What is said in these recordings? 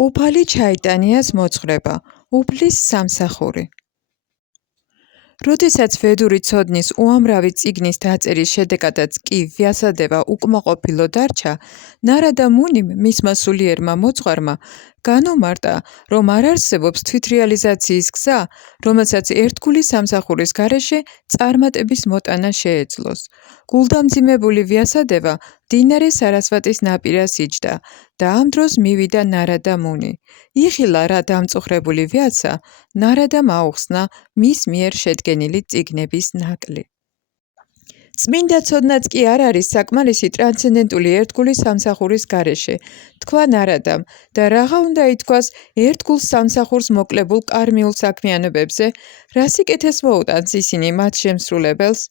უფალი ჩაიტანიას მოძღვრება, უფლის სამსახური. როდესაც ვედური ცოდნის უამრავი წიგნის დაწერის შედეგადაც კი ვიასადება უკმაყოფილო დარჩა, ნარადა მუნიმ მისმა სულიერმა მოძღვარმა განომარტა, რომ არ არსებობს თვითრეალიზაციის გზა, რომელსაც ერთგული სამსახურის გარეშე წარმატების მოტანა შეეძლოს. გულდამძიმებული ვიასადება მდინარე სარასვატის ნაპირას იჯდა და ამ დროს მივიდა ნარადა მუნი. იხილა რა დამწუხრებული ვიაცა, ნარადამ აუხსნა მის მიერ შედგენილი წიგნების ნაკლი. წმინდა ცოდნაც კი არ არის საკმარისი ტრანსცენდენტული ერთგული სამსახურის გარეშე, თქვა ნარადამ და რაღა უნდა ითქვას ერთგულ სამსახურს მოკლებულ კარმიულ საქმიანობებზე, რა სიკეთეს მოუტანს ისინი მათ შემსრულებელს?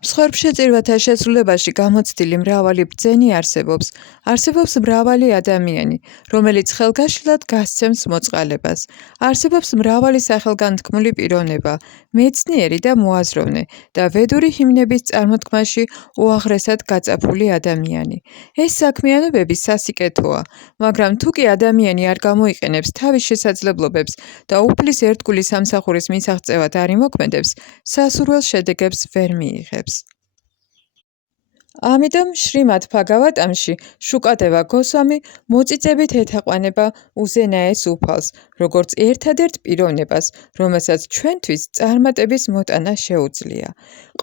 მსხვერპლშეწირვათა შესრულებაში გამოცდილი მრავალი ბრძენი არსებობს. არსებობს მრავალი ადამიანი, რომელიც ხელგაშლად გასცემს მოწყალებას. არსებობს მრავალი სახელგანთქმული პიროვნება, მეცნიერი და მოაზროვნე და ვედური ჰიმნების წარმოთქმაში უაღრესად გაწაფული ადამიანი. ეს საქმიანობები სასიკეთოა, მაგრამ თუ კი ადამიანი არ გამოიყენებს თავის შესაძლებლობებს და უფლის ერთგული სამსახურის მისაღწევად არ იმოქმედებს, სასურველ შედეგებს ვერ მიიღებს. ამიტომ შრიმად ბჰაგავატამში შუკადევა გოსვამი მოწიწებით ეთაყვანება უზენაეს უფალს, როგორც ერთადერთ პიროვნებას, რომელსაც ჩვენთვის წარმატების მოტანა შეუძლია.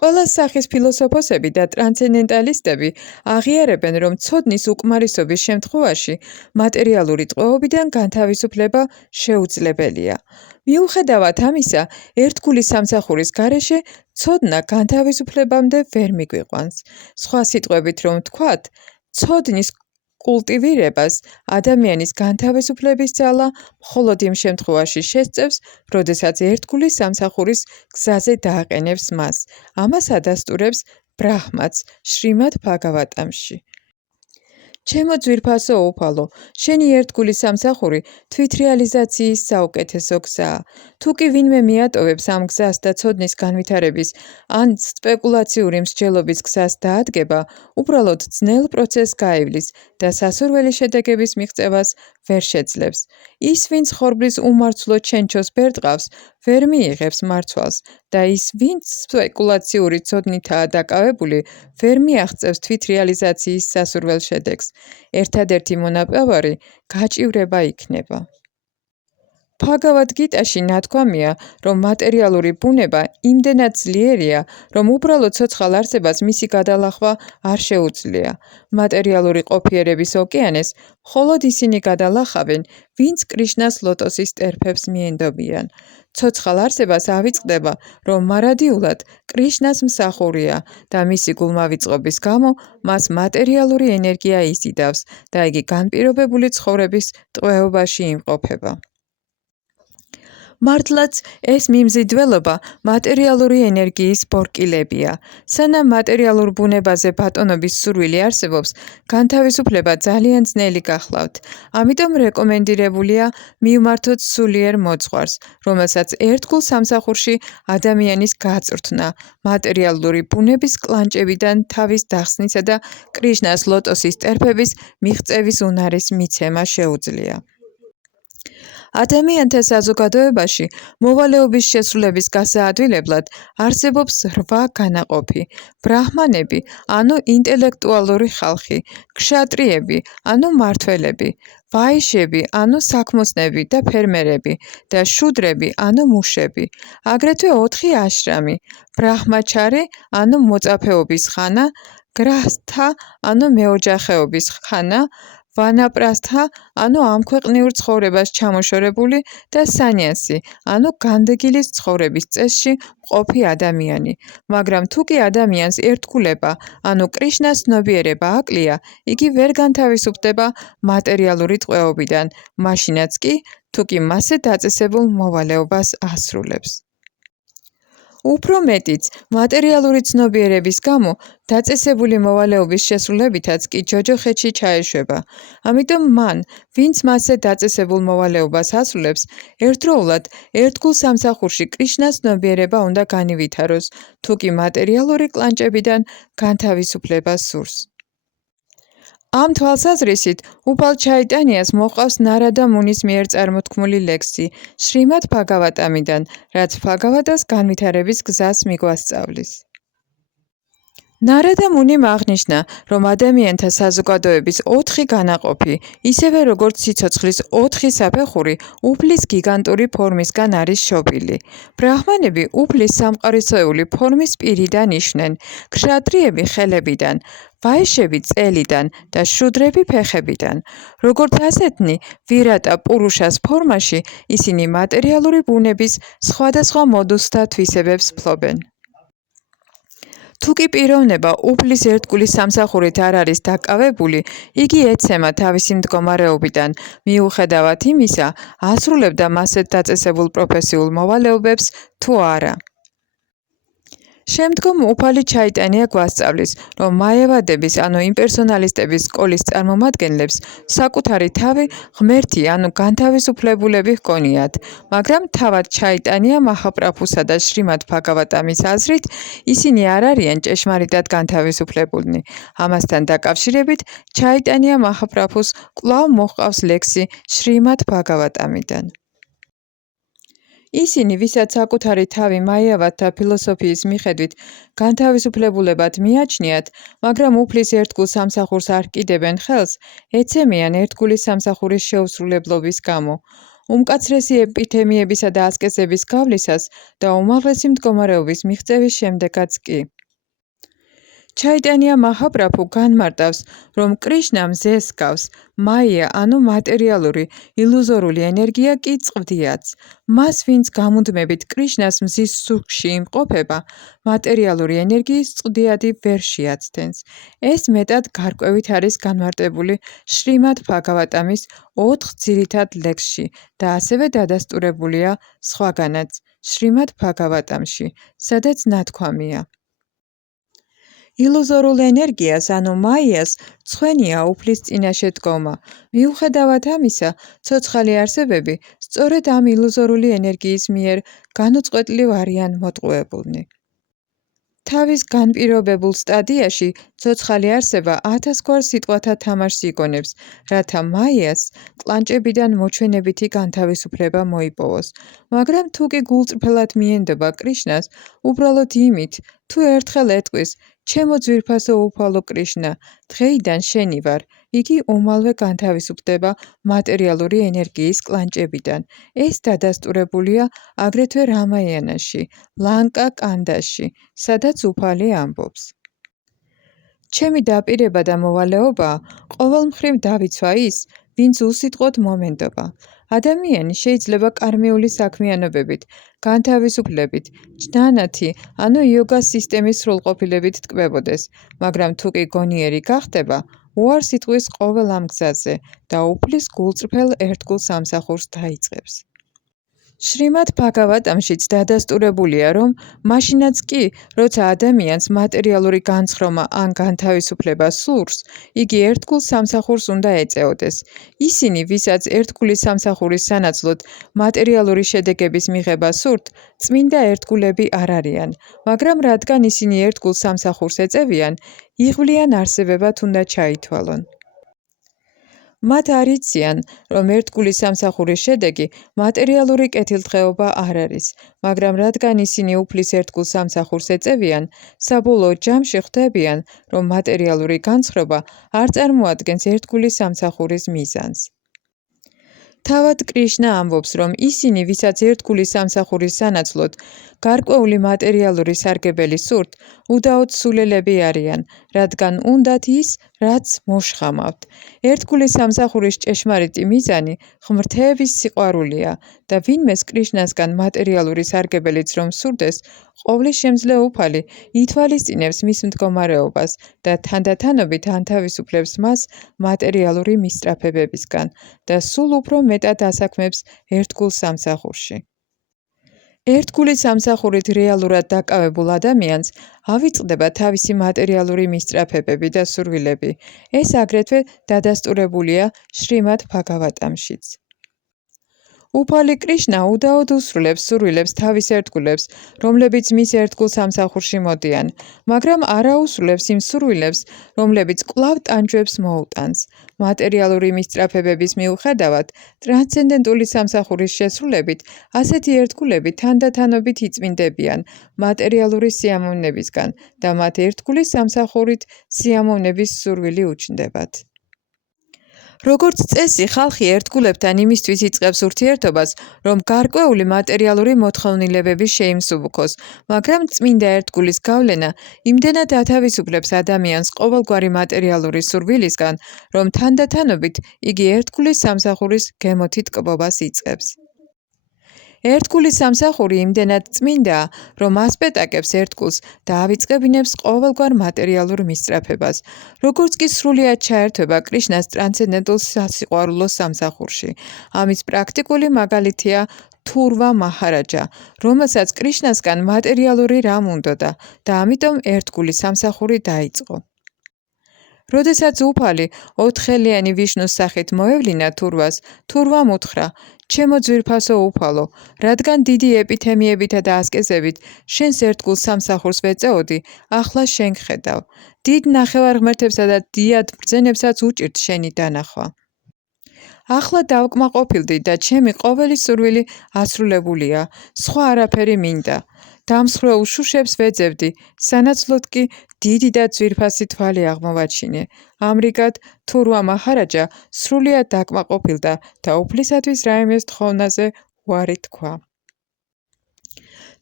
ყველა სახის ფილოსოფოსები და ტრანსცენდენტალისტები აღიარებენ, რომ ცოდნის უკმარისობის შემთხვევაში მატერიალური ტყვეობიდან განთავისუფლება შეუძლებელია. მიუხედავად ამისა, ერთგული სამსახურის გარეშე ცოდნა განთავისუფლებამდე ვერ მიგვიყვანს. სხვა სიტყვებით რომ ვთქვათ, ცოდნის კულტივირებას ადამიანის განთავისუფლების ძალა მხოლოდ იმ შემთხვევაში შესწევს, როდესაც ერთგული სამსახურის გზაზე დააყენებს მას. ამას ადასტურებს ბრაჰმაც შრიმად ბჰაგავატამში. ჩემო ძვირფასო უფალო, შენი ერთგული სამსახური თვითრეალიზაციის საუკეთესო გზაა. თუ კი ვინმე მიატოვებს ამ გზას და ცოდნის განვითარების ან სპეკულაციური მსჯელობის გზას დაადგება, უბრალოდ ძნელ პროცესს გაივლის და სასურველი შედეგების მიღწევას ვერ შეძლებს. ის, ვინც ხორბლის უმარცვლო ჩენჩოს ბერტყავს, ვერ მიიღებს მარცვალს და ის, ვინც სპეკულაციური ცოდნითაა დაკავებული, ვერ მიაღწევს თვითრეალიზაციის სასურველ შედეგს. ერთადერთი მონაპოვარი გაჭირვება იქნება. ბჰაგავად გიტაში ნათქვამია, რომ მატერიალური ბუნება იმდენად ძლიერია, რომ უბრალოდ ცოცხალ არსებას მისი გადალახვა არ შეუძლია. მატერიალური ყოფიერების ოკეანეს მხოლოდ ისინი გადალახავენ, ვინც კრიშნას ლოტოსის ტერფებს მიენდობიან. ცოცხალ არსებას ავიწყდება, რომ მარადიულად კრიშნას მსახურია და მისი გულმავიწყობის გამო მას მატერიალური ენერგია იზიდავს და იგი განპირობებული ცხოვრების ტყვეობაში იმყოფება. მართლაც ეს მიმზიდველობა მატერიალური ენერგიის ბორკილებია. სანამ მატერიალურ ბუნებაზე ბატონობის სურვილი არსებობს, განთავისუფლება ძალიან ძნელი გახლავთ. ამიტომ რეკომენდირებულია მივმართოთ სულიერ მოძღვარს, რომელსაც ერთგულ სამსახურში ადამიანის გაწვრთნა, მატერიალური ბუნების კლანჭებიდან თავის დახსნისა და კრიშნას ლოტოსის ტერფების მიღწევის უნარის მიცემა შეუძლია. ადამიანთა საზოგადოებაში მოვალეობის შესრულების გასაადვილებლად არსებობს 8 განაყოფი: ბრაჰმანები, ანუ ინტელექტუალური ხალხი, ქშატრიები, ანუ მმართველები, ვაიშები, ანუ საქმოსნები და ფერმერები და შუდრები, ანუ მუშები. აგრეთვე 4 აშრამი: ბრაჰმაჩარი, ანუ მოწაფეობის ხანა, გრაჰსთა, ანუ მეოჯახეობის ხანა, ვანაპრასთა, ანუ ამქვეყნიურ ცხოვრებას ჩამოშორებული და სანიასი, ანუ განდეგილის ცხოვრების წესში მყოფი ადამიანი. მაგრამ თუ კი ადამიანს ერთგულება, ანუ კრიშნას ცნობიერება აკლია, იგი ვერ განთავისუფლდება მატერიალური ტყვეობიდან, მაშინაც კი, თუ კი მასზე დაწესებულ მოვალეობას ასრულებს. უფრო მეტიც, მატერიალური ცნობიერების გამო დაწესებული მოვალეობის შესრულებითაც კი ჯოჯოხეთში ჩაეშვება. ამიტომ მან, ვინც მასზე დაწესებულ მოვალეობას ასრულებს, ერთდროულად ერთგულ სამსახურში კრიშნას ცნობიერება უნდა განივითაროს, თუ კი მატერიალური კლანჭებიდან განთავისუფლება სურს. ამ თვალსაზრისით, უფალ ჩაიტანიას მოყავს ნარადა მუნის მიერ წარმოთქმული ლექსი შრიმად ბჰაგავატამიდან, რაც ბჰაგავატას განვითარების გზას მიგვასწავლის. ნარადა მუნიმ აღნიშნა, რომ ადამიანთა საზოგადოების 4 განაყოფი, ისევე როგორც სიცოცხლის 4 საფეხური, უფლის გიგანტური ფორმისგან არის შობილი. ბრაჰმანები უფლის სამყარისეული ფორმის პირიდან იშვნენ, ქშატრიები ხელებიდან, ვაიშები წელიდან და შუდრები ფეხებიდან. როგორც ასეთნი, ვირატა პურუშას ფორმაში, ისინი მატერიალური ბუნების სხვადასხვა მოდუსთა თვისებებს ფლობენ. თუ კი პიროვნება უფლის ერთგულის სამსახურით არ არის დაკავებული, იგი ეცემა თავისი მდგომარეობიდან, მიუხედავად იმისა, ასრულებდა მასეთ დაწესებულ პროფესიულ მოვალეობებს თუ არა. შემდგომ უფალი ჩაიტანია გვასწავლის, რომ მაევადების ანუ იმპერსონალისტების სკოლის წარმომადგენლებს საკუთარი თავი ღმერთი ანუ განთავისუფლებულები ჰგონიათ, მაგრამ თავად ჩაიტანია მაჰაპრაბჰუსა და შრიმად ბჰაგავატამის აზრით, ისინი არ არიან ჭეშმარიტად განთავისუფლებულნი. ამასთან დაკავშირებით, ჩაიტანია მაჰაპრაბჰუს კვლავ მოჰყავს ლექსი შრიმად ბჰაგავატამიდან. ისინი, ვისაც საკუთარი თავი მაიავადთა ფილოსოფიის მიხედვით განთავისუფლებულებად მიაჩნიათ, მაგრამ უფლის ერთგულ სამსახურს არ ჰკიდებენ ხელს, ეცემიან ერთგულის სამსახურის შეუსრულებლობის გამო, უმკაცრესი ეპითემიებისა და ასკეზების გავლისას და უმაღლესი მდგომარეობის მიღწევის შემდეგაც კი. ჩაიტანია მაჰაპრაბჰუ განმარტავს, რომ კრიშნა მზეს გავს, მაია ანუ მატერიალური, ილუზორული ენერგია კი წყვდიაც. მას, ვინც გამუდმებით კრიშნას მზის სუქში იმყოფება, მატერიალური ენერგიის წყვდიადი ვერ შეაცდენს. ეს მეტად გარკვევით არის განმარტებული შრიმად ბჰაგავატამის 4 ძირითად ლექსში და ასევე დადასტურებულია სხვაგანაც შრიმად ბჰაგავატამში, სადაც ნათქვამია. ილუზორულ ენერგიას ანუ მაიას ცხვენია უფლის წინაშე დგომა. მიუხედავად ამისა, ცოცხალი არსებები სწორედ ამ ილუზორული ენერგიის მიერ განუწყვეტლივ არიან მოტყუებულნი. თავის განპირობებულ სტადიაში ცოცხალი არსება 1000 გვარ სიტყვათა თამაშს იგონებს, რათა მაიას კლანჭებიდან მოჩვენებითი განთავისუფლება მოიპოვოს. მაგრამ თუ კი გულწრფელად მიენდობა კრიშნას, უბრალოდ იმით, თუ ერთხელ ეტყვის, ჩემო ძვირფასო უფალო კრიშნა, დღეიდან შენი ვარ, იგი უმალვე განთავისუფლდება მატერიალური ენერგიის კლანჭებიდან. ეს დადასტურებულია აგრეთვე რამაიანაში, ლანკა კანდაში, სადაც უფალი ამბობს. ჩემი დაპირება და მოვალეობაა, ყოველ მხრივ დავიცვა ის, ვინც უსიტყვოდ მომენდობა. ადამიანი შეიძლება კარმიული საქმიანობებით, განთავისუფლებით, ჯნანათი ანუ იოგას სისტემის სრულყოფილებით ტკბებოდეს, მაგრამ თუ კი გონიერი გახდება, უარს იტყვის ყოველ ამ გზაზე და უფლის გულწრფელ ერთგულ სამსახურს დაიწყებს. შრიმად ბჰაგავატამშიც დადასტურებულია, რომ მაშინაც კი, როცა ადამიანს მატერიალური განცხრომა ან განთავისუფლება სურს, იგი ერთგულ სამსახურს უნდა ეწეოდეს. ისინი, ვისაც ერთგულის სამსახურის სანაცვლოდ მატერიალური შედეგების მიღება სურთ, წმინდა ერთგულები არ არიან, მაგრამ რადგან ისინი ერთგულ სამსახურს ეწევიან, იღვლიან არსებებად უნდა ჩაითვალონ. მათ არ იციან, რომ ერთგულის სამსახურის შედეგი მატერიალური კეთილდღეობა არ არის, მაგრამ რადგან ისინი უფლის ერთგულ სამსახურს ეწევიან, საბოლოო ჯამში ხვდებიან, რომ მატერიალური განცხრობა არ წარმოადგენს ერთგულის სამსახურის მიზანს. თავად კრიშნა ამბობს, რომ ისინი, ვისაც ერთგულის სამსახურის სანაცვლოდ გარკვეული მატერიალური სარგებელი სურთ, უდაოდ სულელები არიან, რადგან უნდათ ის, რაც მოშხამავთ. ერთგულის სამსახურის ჭეშმარიტი მიზანი ღმრთების სიყვარულია და ვინმეს კრიშნასგან მატერიალური სარგებელიც რომ სურდეს, ყოვლისშემძლე უფალი ითვალისწინებს მის მდგომარეობას და თანდათანობით ანთავისუფლებს მას მატერიალური მისწრაფებებისგან და სულ უფრო მეტად ასაქმებს ერთგულ სამსახურში. ერთგული სამსახურით რეალურად დაკავებულ ადამიანს ავიწყდება თავისი მატერიალური მისწრაფებები და სურვილები. ეს აგრეთვე დადასტურებულია შრიმად ბჰაგავატამშიც. უფალი კრიშნა უდაოდ უსრულებს სურვილებს თავის ერთგულებს, რომლებიც მის ერთგულ სამსახურში მოდიან, მაგრამ არ აუსრულებს იმ სურვილებს, რომლებიც კვლავ ტანჯვებს მოუტანს. მატერიალური მისწრაფებების მიუხედავად, ტრანსცენდენტული სამსახურის შესრულებით, ასეთი ერთგულები თანდათანობით იწმინდებიან მატერიალური სიამოვნებისგან და მათ ერთგულის სამსახურით სიამოვნების სურვილი უჩნდებათ. როგორც წესი, ხალხი ერთგულებთან იმისთვის იწყებს ურთიერთობას, რომ გარკვეული მატერიალური მოთხოვნილებები შეიმსუბუქოს, მაგრამ წმინდა ერთგულის გავლენა იმდენად ათავისუფლებს ადამიანს ყოველგვარი მატერიალური სურვილისგან, რომ თანდათანობით იგი ერთგულის სამსახურის გემოთით კბობას იწყებს. ერთგულის სამსახური იმდენად წმინდაა, რომ ასპეტაკებს ერთგულს და ავიწყებინებს ყოველგვარ მატერიალურ მისწრაფებას, როგორც კი სრულიად ჩაერთვება კრიშნას ტრანსცენდენტულ სასიყვარულო სამსახურში. ამის პრაქტიკული მაგალითია თურვა მაჰარაჯა, რომელსაც კრიშნასგან მატერიალური რამ უნდოდა და ამიტომ ერთგულის სამსახური დაიწყო. როდესაც უფალი ოთხხელიანი ვიშნუს სახით მოევლინა თურვას, თურვამ უთხრა: ჩემო ძვირფასო უფალო, რადგან დიდი ეპითემიებითა და ასკეზებით შენს ერთგულ სამსახურს ვეწეოდი, ახლა შენ გხედავ. დიდ ნახევარღმერთებსა და დიად ბრძენებსაც უჭირთ შენი დანახვა. ახლა დავკმაყოფილდი და ჩემი ყოველი სურვილი ასრულებულია, სხვა არაფერი მინდა. დამსხვრეულ შუშებს ვეძებდი, სანაცვლოდ კი დიდი და ძვირფასი თვალი აღმოვაჩინე. ამრიგად, თურვა მაჰარაჯა სრულიად დაკმაყოფილდა და უფლისათვის რაიმეს თხოვნაზე უარი თქვა.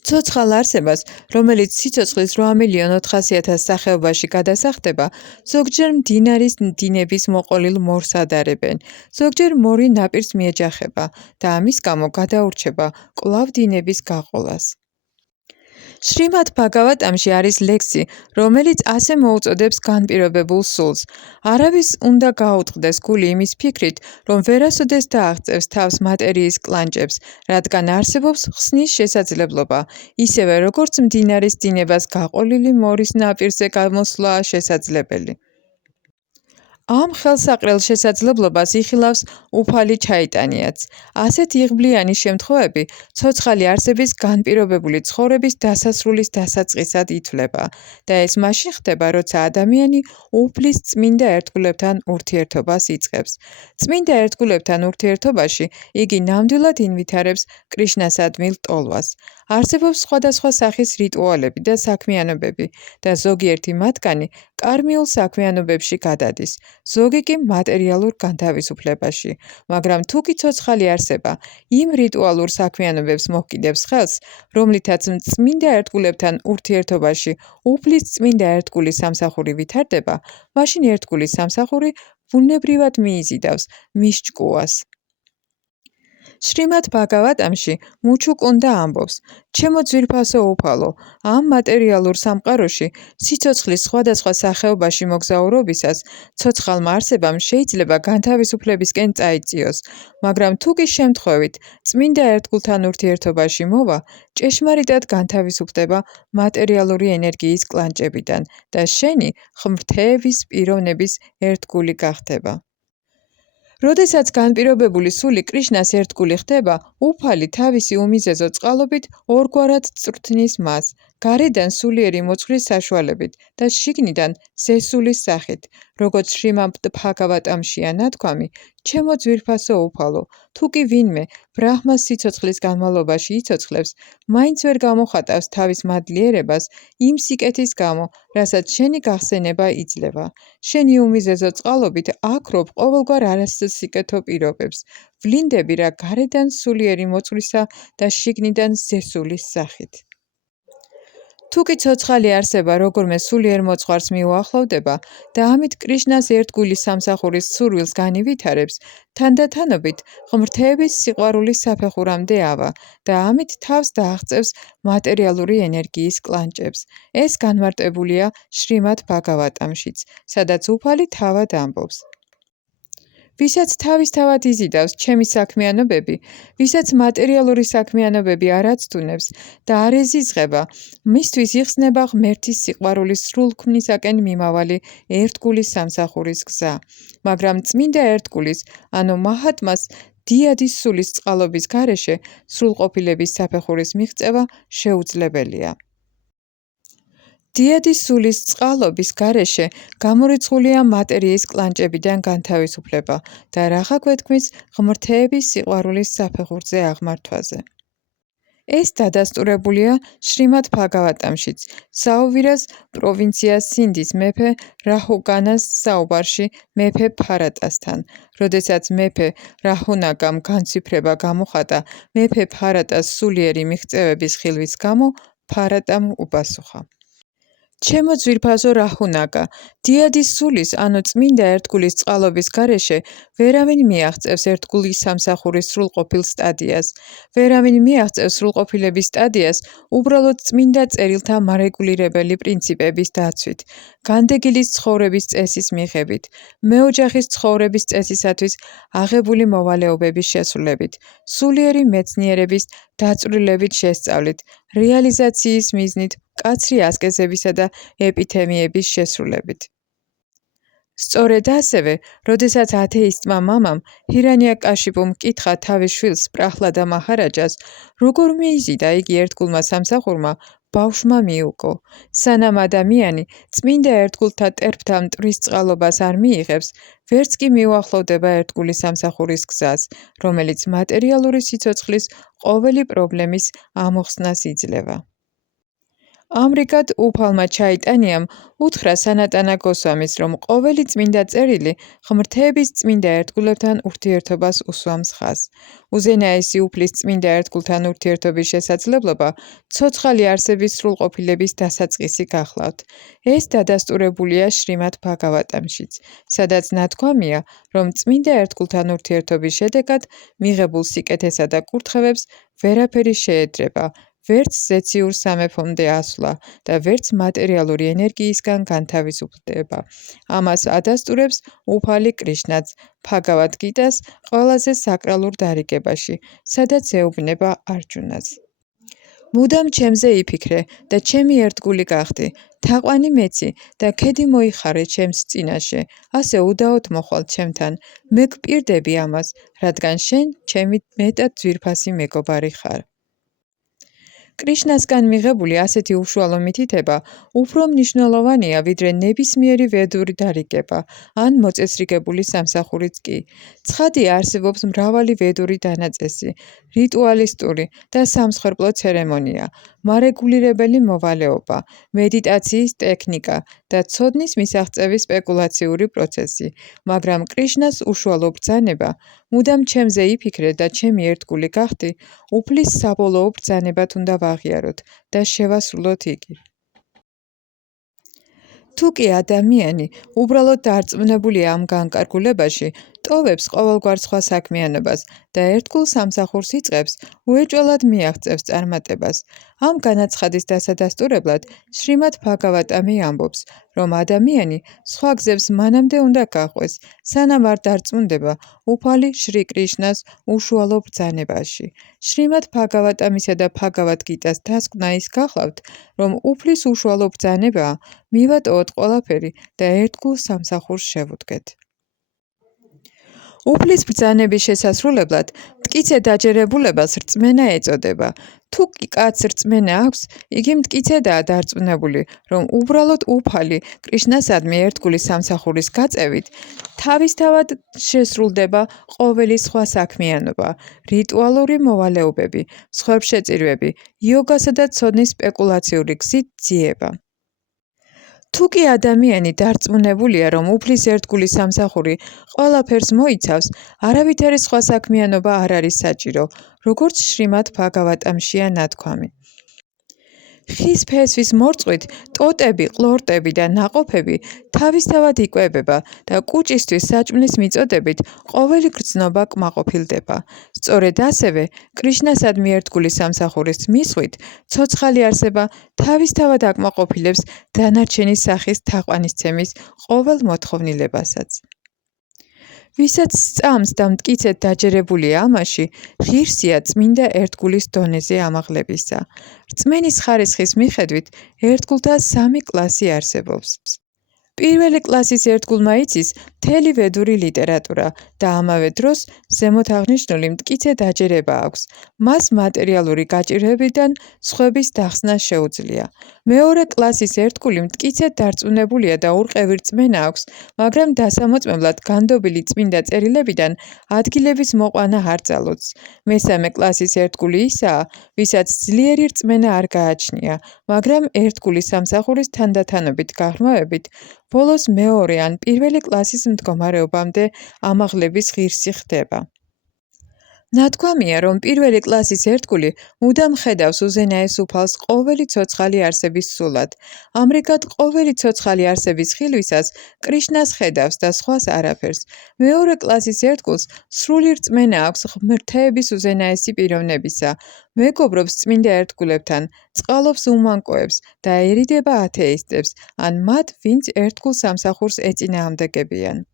ცოცხალ არსებას, რომელიც სიცოცხლის 8.400.000 სახეობაში გადასახდება, ზოგჯერ მდინარის დინების მოყოლილ მორს ადარებენ, ზოგჯერ მორი ნაპირს მიეჯახება და ამის გამო გადაურჩება კვლავ დინების გაყოლას. შრიმად ბჰაგავატამში არის ლექსი, რომელიც ასე მოუწოდებს განპირობებულ სულს. არავის უნდა გაუტყდეს გული იმის ფიქრით, რომ ვერასოდეს დააღწევს თავს მატერიის კლანჭებს, რადგან არსებობს ხსნის შესაძლებლობა, ისევე როგორც მდინარის დინებას გაყოლილი მორის ნაპირზე გამოსვლაა შესაძლებელი. ამ ხელსაყრელ შესაძლებლობას იხილავს უფალი ჩაიტანიაც. ასეთ იღბლიანი შემთხვევები ცოცხალი არსების განპირობებული ცხოვრების დასასრულის დასაწყისად ითვლება და ეს მაშინ ხდება, როცა ადამიანი უფლის წმინდა ერთგულებთან ურთიერთობას იწყებს. წმინდა ერთგულებთან ურთიერთობაში იგი ნამდვილად ინვითარებს კრიშნასადმილ ტოლვას. არსებობს სხვადასხვა სახის რიტუალები და საქმიანობები და ზოგიერთი მათგანი კარმიულ საქმიანობებში გადადის, ზოგი კი მატერიალურ განთავისუფლებაში, მაგრამ თუ კი ცოცხალი არსება იმ რიტუალურ საქმიანობებს მოჰკიდებს ხელს, რომლითაც წმინდა ერთგულებთან ურთიერთობაში უფლის წმინდა ერთგულის სამსახური ვითარდება, მაშინ ერთგულის სამსახური ბუნებრივად მიიზიდავს მის ჭკუას. შრიმად ბჰაგავატამში მუჩუკუნდა ამბობს: ჩემო ძვირფასო უფალო, ამ მატერიალურ სამყაროში სიცოცხლის სხვადასხვა სახეობაში მოგზაურობისას ცოცხალმა არსებამ შეიძლება განთავისუფლებისკენ წაიწიოს, მაგრამ თუ კი შემთხვევით წმინდა ერთგულთან ურთიერთობაში მოვა, ჭეშმარიტად განთავისუფლდება მატერიალური ენერგიის კლანჭებიდან და შენი ღმრთეების პიროვნების ერთგული გახდება. როდესაც განპირობებული სული კრიშნას ერთგული ხდება, უფალი თავისი უმიზეზო წყალობით ორგვარად წვრთნის მას, გარედან სულიერი მოძღვრის საშუალებით და შიგნიდან ზესულის სახით. როგორც შრიმად ბჰაგავატამშია ნათქვამი, ჩემო ძვირფასო უფალო, თუ კი ვინმე ბრაჰმას სიცოცხლის განმავლობაში იცოცხლებს, მაინც ვერ გამოხატავს თავის მადლიერებას იმ სიკეთის გამო, რასაც შენი გახსენება იძლევა. შენი უმიზეზო წყალობით აქრობ ყოველგვარ არასიკეთო პირობებს, ვლინდები რა გარედან სულიერი მოძღვრისა და შიგნიდან ზესულის სახით. თუ კი ცოცხალი არსება როგორმე სულიერ მოძღვარს მიუახლოვდება და ამით კრიშნას ერთგულის სამსახურის სურვილს განივითარებს, თანდათანობით ღმრთეების სიყვარულის საფეხურამდე ავა და ამით თავს დააღწევს მატერიალური ენერგიის კლანჭებს. ეს განმარტებულია შრიმად ბჰაგავატამშიც, სადაც უფალი თავად ამბობს: ვისაც თავისთავად იზიდავს ჩემი საქმიანობები, ვისაც მატერიალური საქმიანობები არ აცდუნებს და არ ეზიზღება, მისთვის იხსნება ღმერთის სიყვარულის სრულქმნისაკენ მიმავალი ერთგულის სამსახურის გზა. მაგრამ წმინდა ერთგულის, ანუ მაჰატმას დიადის სულის წყალობის გარეშე სრულყოფილების საფეხურის მიღწევა შეუძლებელია. დიადის სულის წყალობის გარეშე გამორიცხულია მატერიის კლანჭებიდან განთავისუფლება და რაღა გვეთქმის ღმრთეების სიყვარულის საფეხურზე აღმართვაზე. ეს დადასტურებულია შრიმად ბჰაგავატამშიც, საუვირას პროვინციას სინდის მეფე რაჰუგანას საუბარში მეფე ბჰარატასთან, როდესაც მეფე რაჰუნაგამ განცვიფრება გამოხატა მეფე ბჰარატას სულიერი მიღწევების ხილვის გამო, ბჰარატამ უპასუხა: ჩემო ძვირფასო რაჰუნაგა, დიადის სულის, ანუ წმინდა ერთგულის წყალობის გარეშე ვერავინ მიაღწევს ერთგულის სამსახურის სრულყოფილ სტადიას. ვერავინ მიაღწევს სრულყოფილების სტადიას უბრალოდ წმინდა წერილთა მარეგულირებელი პრინციპების დაცვით, განდეგილის ცხოვრების წესის მიღებით, მეოჯახის ცხოვრების წესისათვის აღებული მოვალეობების შესრულებით, სულიერი მეცნიერების დაწვრილებით შესწავლით, რეალიზაციის მიზნით, მკაცრი ასკეზებისა და ეპითემიების შესრულებით. სწორედ ასევე, როდესაც ათეისტმა მამამ ჰირანიაკაშიპუმ კითხა თავის შვილს პრაჰლადა მაჰარაჯას, როგორ მიიზიდა იგი ერთგულმა სამსახურმა ბავშვმა მიუგო. სანამ ადამიანი წმინდა ერთგულთა ტერფთა მტვრის წყალობას არ მიიღებს, ვერც კი მიუახლოვდება ერთგულის სამსახურის გზას, რომელიც მატერიალური სიცოცხლის ყოველი პრობლემის ამოხსნას იძლევა. ამრიგად, უფალმა ჩაიტანიამ უთხრა სანატანა გოსვამის, რომ ყოველი წმინდა წერილი ღმრთეების წმინდა ერთგულებთან ურთიერთობას უსვამს ხაზს. უზენაესი უფლის წმინდა ერთგულთან ურთიერთობის შესაძლებლობა ცოცხალი არსების სრულყოფილების დასაწყისი გახლავთ. ეს დადასტურებულია შრიმად ბჰაგავატამშიც, სადაც ნათქვამია, რომ წმინდა ერთგულთან ურთიერთობის შედეგად მიღებულ სიკეთესა და კურთხევებს ვერაფერი შეედრება, ვერც ზეციურ სამეფომდე ასვლა და ვერც მატერიალური ენერგიისგან განთავისუფლდება. ამას ადასტურებს უფალი კრიშნაც ბჰაგავად გიტას ყველაზე საკრალურ დარიგებაში, სადაც ეუბნება არჯუნას. მუდამ ჩემზე იფიქრე და ჩემი ერთგული გახდი, თაყვანი მეცი და ქედი მოიხარე ჩემს წინაშე, ასე უდაოდ მოხვალ ჩემთან, მე გპირდები ამას, რადგან შენ ჩემი მეტად ძვირფასი მეგობარი ხარ. კრიშნასგან მიღებული ასეთი უშუალო მითითება უფრო მნიშვნელოვანია, ვიდრე ნებისმიერი ვედური დარიგება ან მოწესრიგებული სამსახურიც კი. ცხადია, არსებობს მრავალი ვედური დანაწესი, რიტუალისტური და სამსხვერპლო ცერემონია, მარეგულირებელი მოვალეობა, მედიტაციის ტექნიკა და ცოდნის მისაღწევის სპეკულაციური პროცესი, მაგრამ კრიშნას უშუალო ბრძანება, მუდამ ჩემზე იფიქრე და ჩემი ერთგული გახდი, უფლის საბოლოო ბრძანებად უნდა ვაღიაროთ და შევასრულოთ იგი. თუ კი ადამიანი უბრალოდ დარწმუნებულია ამ განკარგულებაში, ტოვებს ყოველგვარ სხვა საქმიანობას და ერთგულ სამსახურს იწყებს, უეჭველად მიაღწევს წარმატებას. ამ განაცხადის დასადასტურებლად შრიმად ბჰაგავატამი ამბობს, რომ ადამიანი სხვა გზებს მანამდე უნდა გაყვეს, სანამ არ დარწმუნდება უფალი შრი კრიშნას უშუალო ბრძანებაში. შრიმად ბჰაგავატამისა და ბჰაგავად გიტას დასკვნა ის გახლავთ, რომ უფლის უშუალო ბრძანებაა, მივატოვოთ ყველაფერი და ერთგულ სამსახურს შევუდგეთ. უფლის ბრძანების შესასრულებლად მტკიცე დაჯერებულებას რწმენა ეწოდება. თუ კი კაცს რწმენა აქვს, იგი მტკიცედაა დარწმუნებული, რომ უბრალოდ უფალი კრიშნასადმი ერთგული სამსახურის გაწევით თავისთავად შესრულდება ყოველი სხვა საქმიანობა, რიტუალური მოვალეობები, მსხვერპლშეწირვები, იოგასა და ცოდნის სპეკულაციური გზით ძიება. თუ კი ადამიანი დარწმუნებულია, რომ უფლის ერთგული სამსახური ყველაფერს მოიცავს, არავითარი სხვა საქმიანობა არ არის საჭირო, როგორც შრიმად ბჰაგავატამშია ნათქვამი. ხის ფესვის მორწყვით ტოტები, ყლორტები და ნაყოფები თავისთავად იკვებება და კუჭისთვის საჭმლის მიწოდებით ყოველი გრძნობა კმაყოფილდება. სწორედ ასევე, კრიშნასადმი ერთგული სამსახურის მისხვით, ცოცხალი არსება თავისთავად აკმაყოფილებს დანარჩენი სახის თაყვანისცემის ყოველ მოთხოვნილებასაც. ვისაც სწამს და მტკიცედ დაჯერებულია ამაში, ღირსია წმინდა ერთგულის დონეზე ამაღლებისა. რწმენის ხარისხის მიხედვით, ერთგულთა 3 კლასი არსებობს. პირველი კლასის ერთგულმა იცის მთელი ვედური ლიტერატურა და ამავე დროს ზემოთ აღნიშნული მტკიცე დაჯერება აქვს. მას მატერიალური გაჭირვებიდან სხვების დახსნა შეუძლია. მეორე კლასის ერთგული მტკიცედ დარწმუნებულია და ურყევი რწმენა აქვს, მაგრამ დასამოწმებლად განდობილი წმინდა წერილებიდან ადგილების მოყვანა არ ძალოძს. მესამე კლასის ერთგული ისაა, ვისაც ძლიერი რწმენა არ გააჩნია, მაგრამ ერთგულის სამსახურის თანდათანობით გაღრმავებით, ბოლოს მეორე ან პირველი კლასის მდგომარეობამდე ამაღლების ღირსი ხდება. ნათქვამია, რომ პირველი კლასის ერთგული მუდამ ხედავს უზენაეს უფალს ყოველი ცოცხალი არსების სულად. ამრიგად, ყოველი ცოცხალი არსების ხილვისას კრიშნას ხედავს და სხვას არაფერს. მეორე კლასის ერთგულს სრული რწმენა აქვს ღმერთების უზენაესი პიროვნებისა, მეგობრობს წმინდა ერთგულებთან, წყალობს უმანკოებს და ერიდება ათეისტებს, ან მათ, ვინც ერთგულ სამსახურს ეწინააღმდეგებიან.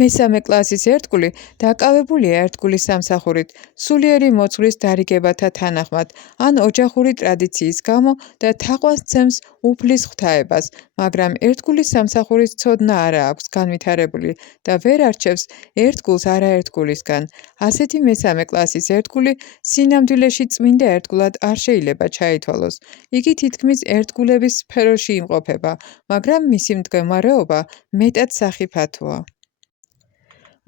მესამე კლასის ერთგული დაკავებულია ერთგულის სამსახურით, სულიერი მოძღვრის დარიგებათა თანახმად, ან ოჯახური ტრადიციის გამო და თაყვანს ცემს უფლის ღვთაებას, მაგრამ ერთგულის სამსახურის ცოდნა არა აქვს განვითარებული და ვერ არჩევს ერთგულს არაერთგულისგან. ასეთი მესამე კლასის ერთგული სინამდვილეში წმინდა ერთგულად არ შეიძლება ჩაითვალოს. იგი თითქმის ერთგულების სფეროში იმყოფება, მაგრამ მისი მდგომარეობა მეტად სახიფათოა.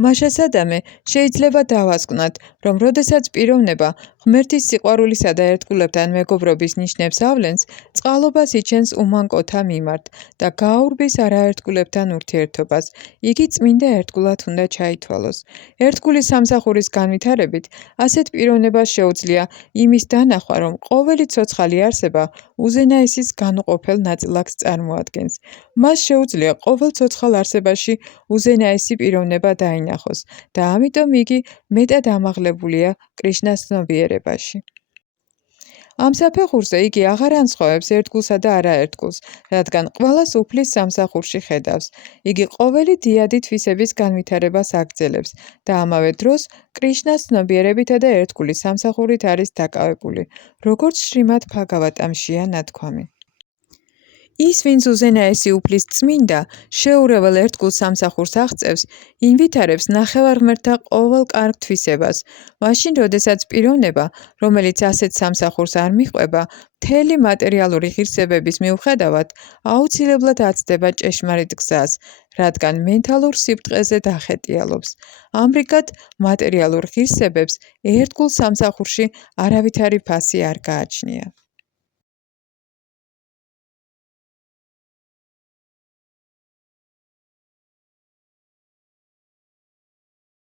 მაშასადამე შეიძლება დავასკვნათ, რომ როდესაც პიროვნება ღმერთის სიყვარულისა და ერთგულებთან მეგობრობის ნიშნებს ავლენს, წყალობას იჩენს უმანკოთა მიმართ და გააურბის არაერთგულებთან ურთიერთობას. იგი წმინდა ერთგულად უნდა ჩაითვალოს. ერთგულის სამსახურის განვითარებით ასეთ პიროვნებას შეუძლია იმის დანახვა, რომ ყოველი ცოცხალი არსება უზენაესის განუყოფელ ნაწილაკს წარმოადგენს. მას შეუძლია ყოველ ცოცხალ არსებაში უზენაესი პიროვნება დაინახოს და ამიტომ იგი მეტად ამაღლებულია კრიშნას ცნობიერებაში. ამ საფეხურზე იგი აღარ ანსხვავებს ერთგულსა და არაერთგულს, რადგან ყველას უფლის სამსახურში ხედავს. იგი ყოველი დიადი თვისების განვითარებას აგრძელებს და ამავე დროს კრიშნას ცნობიერებითა და ერთგულის სამსახურით არის დაკავებული, როგორც შრიმად ბჰაგავატამშია ნათქვამი. ის, ვინც უზენაესი უფლის წმინდა, შეურეველ ერთგულ სამსახურს აღწევს, ინვითარებს ნახევარმღერთთა ყოველ კარგ თვისებას. მაშინ, როდესაც პიროვნება, რომელიც ასეთ სამსახურს არ მიჰყვება, მთელი მატერიალური ღირსებების მიუხედავად, აუცილებლად აცდება ჭეშმარიტ გზას, რადგან მენტალურ სიბტყეზე დახეტიალობს. ამრიგად, მატერიალურ ღირსებებს ერთგულ სამსახურში არავითარი ფასი არ გააჩნია.